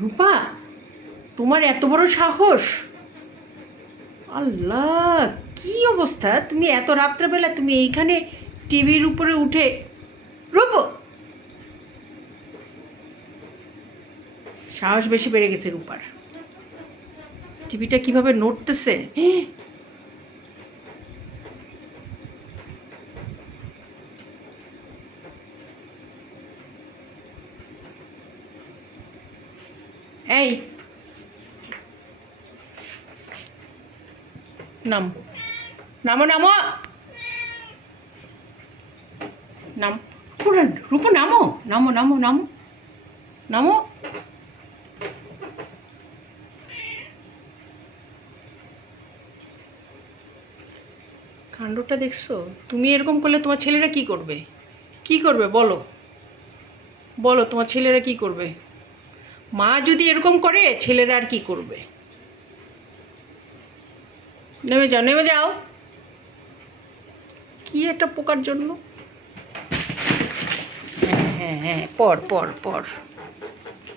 রূপা, তোমার এত বড় সাহস! আল্লাহ, কি অবস্থা! তুমি এত রাত্রেবেলা তুমি এইখানে টিভির উপরে উঠে? রূপা, সাহস বেশি বেড়ে গেছে রূপার। টিভিটা কিভাবে নড়তেছে! এই নাম, নামো নামো নাম, পুরান রূপা, নামো নামো নামো নামো নামো। কাণ্ডটা দেখছো? তুমি এরকম করলে তোমার ছেলেরা কি করবে? কি করবে বলো? বলো, তোমার ছেলেরা কি করবে? মা যদি এরকম করে, ছেলেরা আর কি করবে? নেমে যাও, নেমে যাও। কি একটা পোকার জন্য! হ্যাঁ হ্যাঁ হ্যাঁ, পর পর পর।